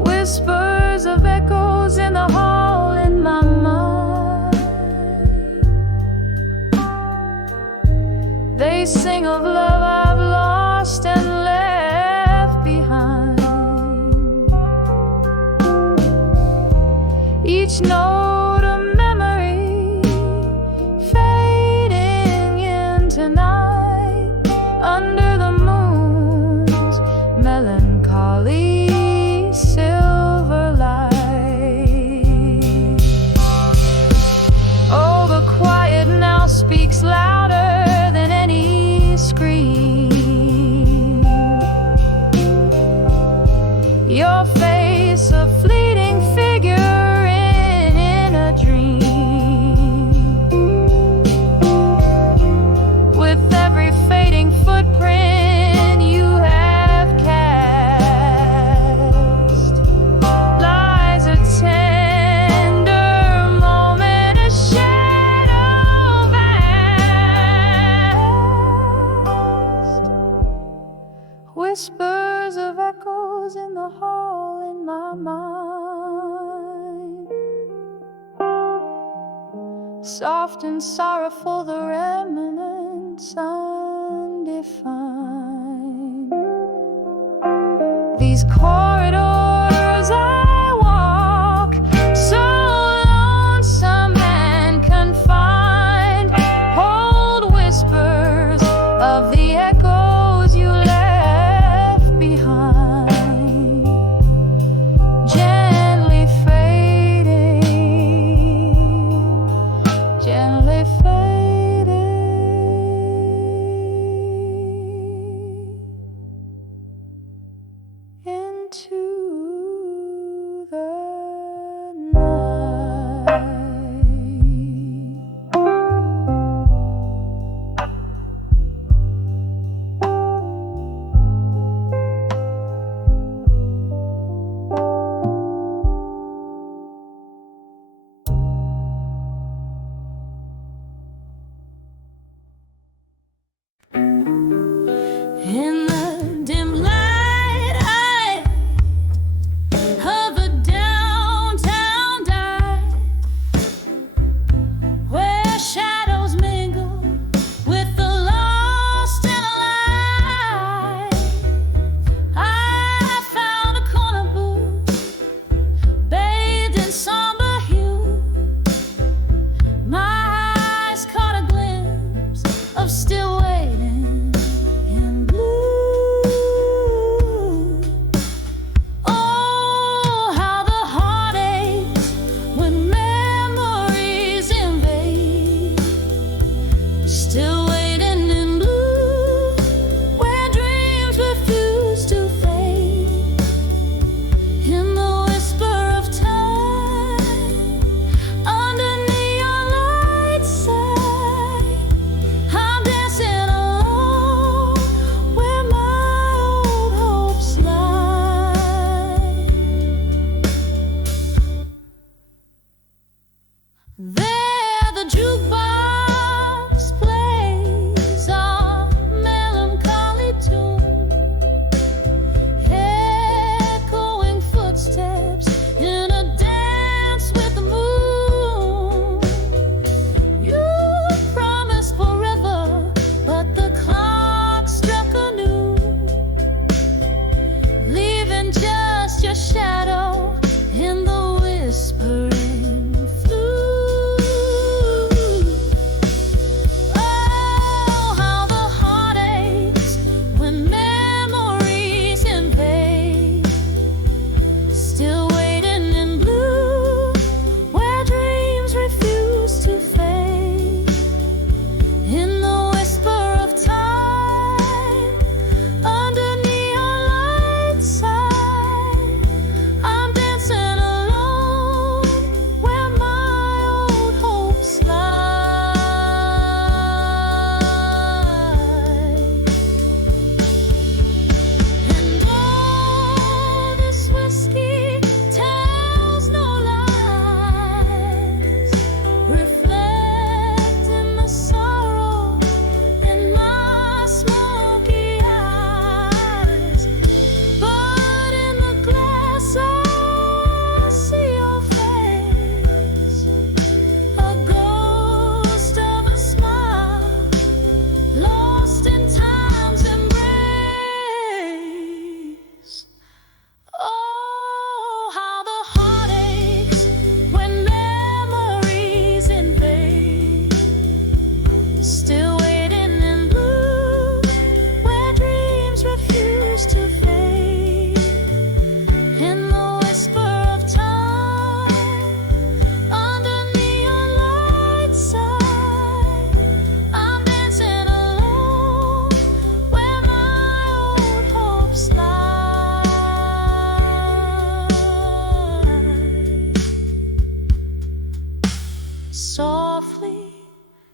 Whispers of echoes in the hall in my mind, they sing of love I've lost and left behind. Each note a memory fading into night under the moon's melancholy silver light. Oh, the quiet now speaks louder than any scream. Your face a fleeting figure in a dream. With every fading footprint you have cast lies a tender moment, a shadow vast. Whispers of echoes in the hall in my mind, soft and sorrowful the remnants undefined. These corridors I walk, so lonesome and confined, hold of still waiting in blue. Oh, how the heart aches when memories invade. Still waiting in blue, where dreams refuse to fade. In the whisper of time, under neon lights side, I'm dancing alone where my old hopes lie. There the jukebox plays a melancholy tune, echoing footsteps in a dance with the moon. You promised forever, but the clock struck anew, leaving just your shadow in the whispering flue. Oh, how the heart aches when memories invade. Still waiting in blue, where dreams refuse to fade. In the whisper of time, under neon lights side, I'm dancing alone where my old hopes lie. And all this whiskey tells no lies, reflecting the sorrow in my smoky eyes. But in the glass I see your face, a ghost of a smile, lost in time's embrace. Oh, how the heart aches when memories invade. Still waiting in blue, where dreams refuse to fade. In the whisper of time, under neon lights side, I'm dancing alone where my old hopes lie. Softly,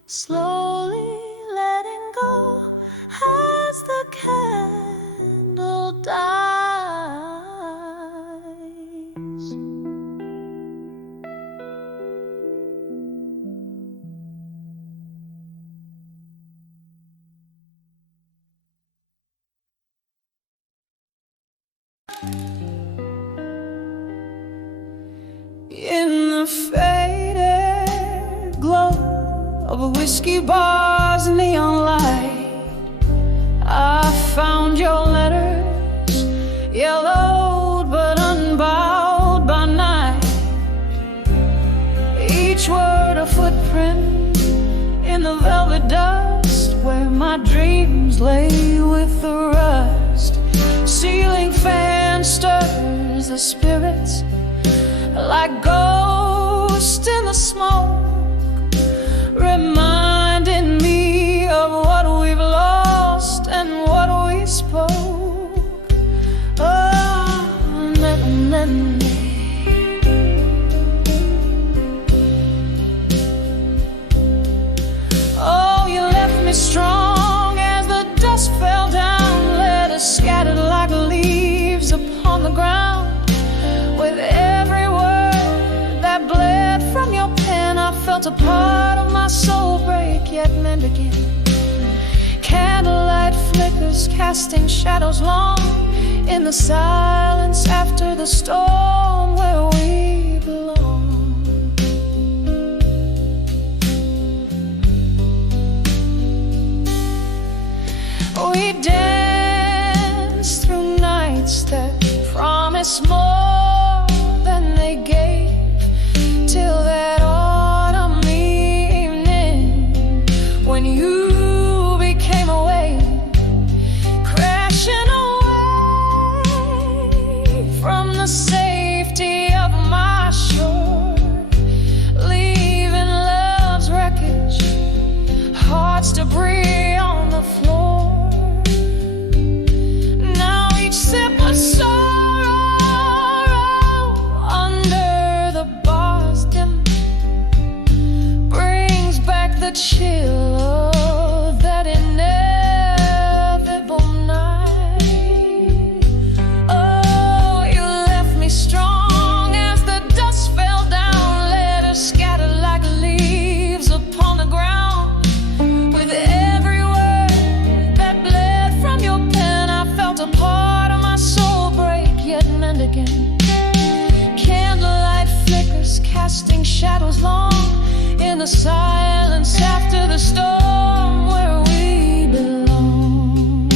slowly letting go as the candle dies. In the faded glow of a whiskey bar's neon light, I found your letters, yellowed but unbowed by night. Each word a footprint in the velvet dust, where my dreams lay with the rust. Ceiling fan stirs the spirits like ghosts in the smoke, reminding me of what we've lost and what we spoke. Oh, oh, you left me strong as the dust fell down, letters scattered like leaves upon the ground. With every word that bled from your pen, I felt a part of my soul break, yet mend again. Candlelight flickers, casting shadows long in the silence after the storm, where we belong. We danced through nights that promised more than they gave, till that autumn evening when you debris on the floor. Now each sip of sorrow under the bars dim brings back the chill of that inevitable night. Oh, you left me strong as the dust fell down, letters scattered like leaves upon the ground. With every word that bled from your pen, I felt a part of my soul break yet and again. Candlelight flickers casting shadows long in the silence after the storm, where we belong.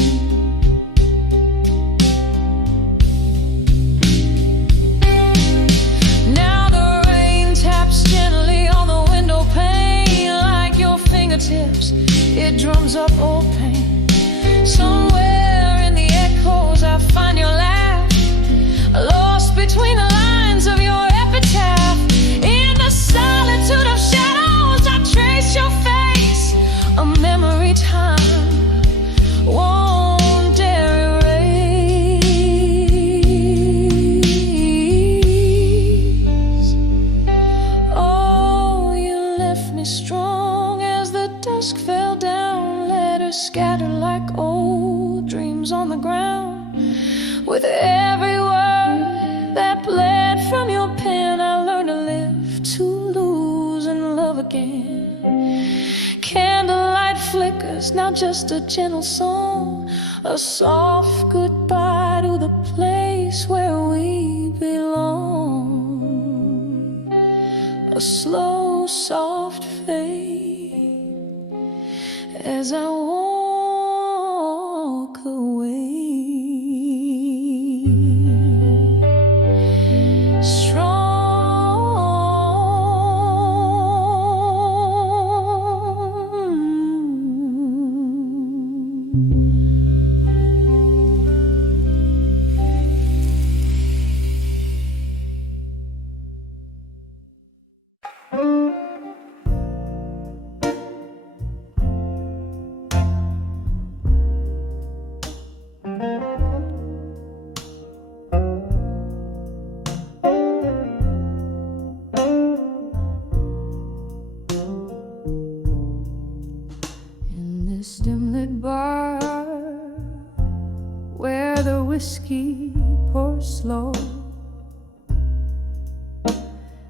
Now the rain taps gently on the window pane, like your fingertips, it drums up old pain. Somewhere in the echoes I find your laugh, lost between the lines of your epitaph. In the solitude of shadows I trace your face, a memory time won't dare erase. Oh, you left me strong as the dusk fell down, letters scattered like old dreams on the ground. With every word that bled from your pen, I learned to live, to lose and love again. Candlelight flickers, now just a gentle song, a soft goodbye to the place where we belong. A slow, soft fade as I walk away. Bar where the whiskey pours slow,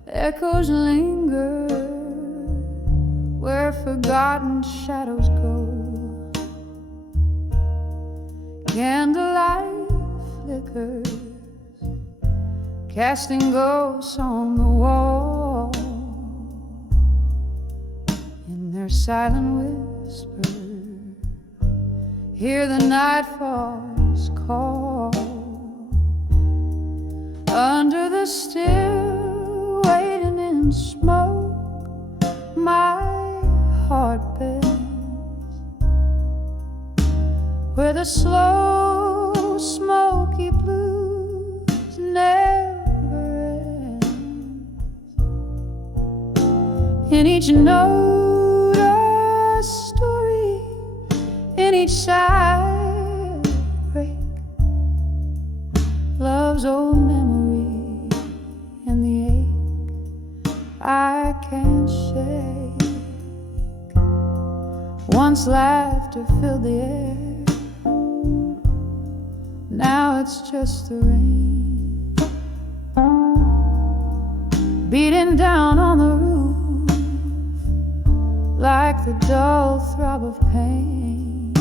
echoes linger where forgotten shadows go. Candlelight flickers, casting ghosts on the wall. In their silent whispers, hear the nightfall's call. Under the still waiting in smoke, my heart bends, where the slow smoky blues never end. In each note a story, in each side break, love's old memory and the ache I can't shake. Once laughter filled the air, now it's just the rain beating down on the roof like the dull throb of pain.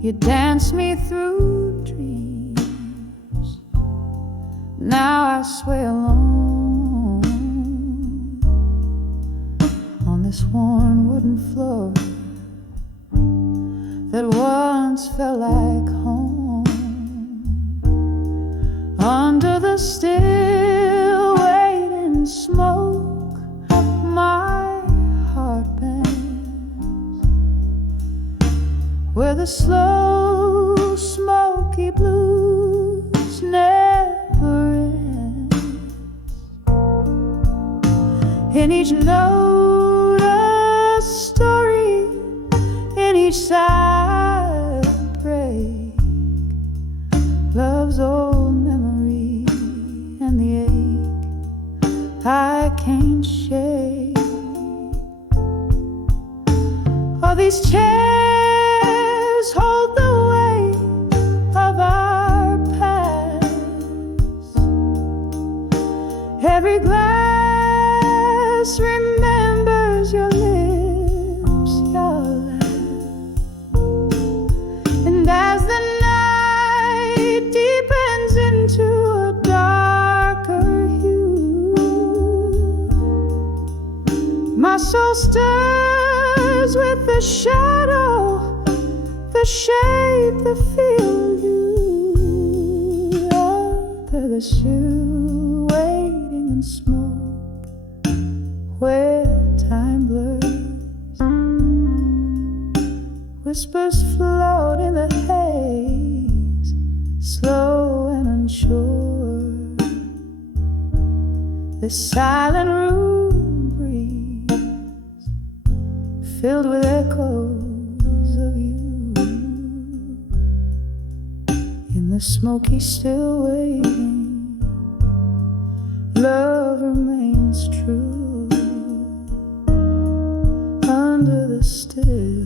You dance me through dreams, now I sway alone on this worn wooden floor that once felt like home. Under the still waiting smoke, my heart bends, where the slow smoky blues never end. In each note a story, each side break, love's old memory and the ache I can't shake. All these chairs hold the weight of our past. Every glass remembers your lips, your laugh. And as the night deepens into a darker hue, my soul stirs with the shadow, the shape, the feel you under the shoe, waiting in smoke where time blurs. Whispers float in the haze, slow and unsure. This silent room breathes, filled with echoes of you. In the smoky still waiting, love remains true under the still.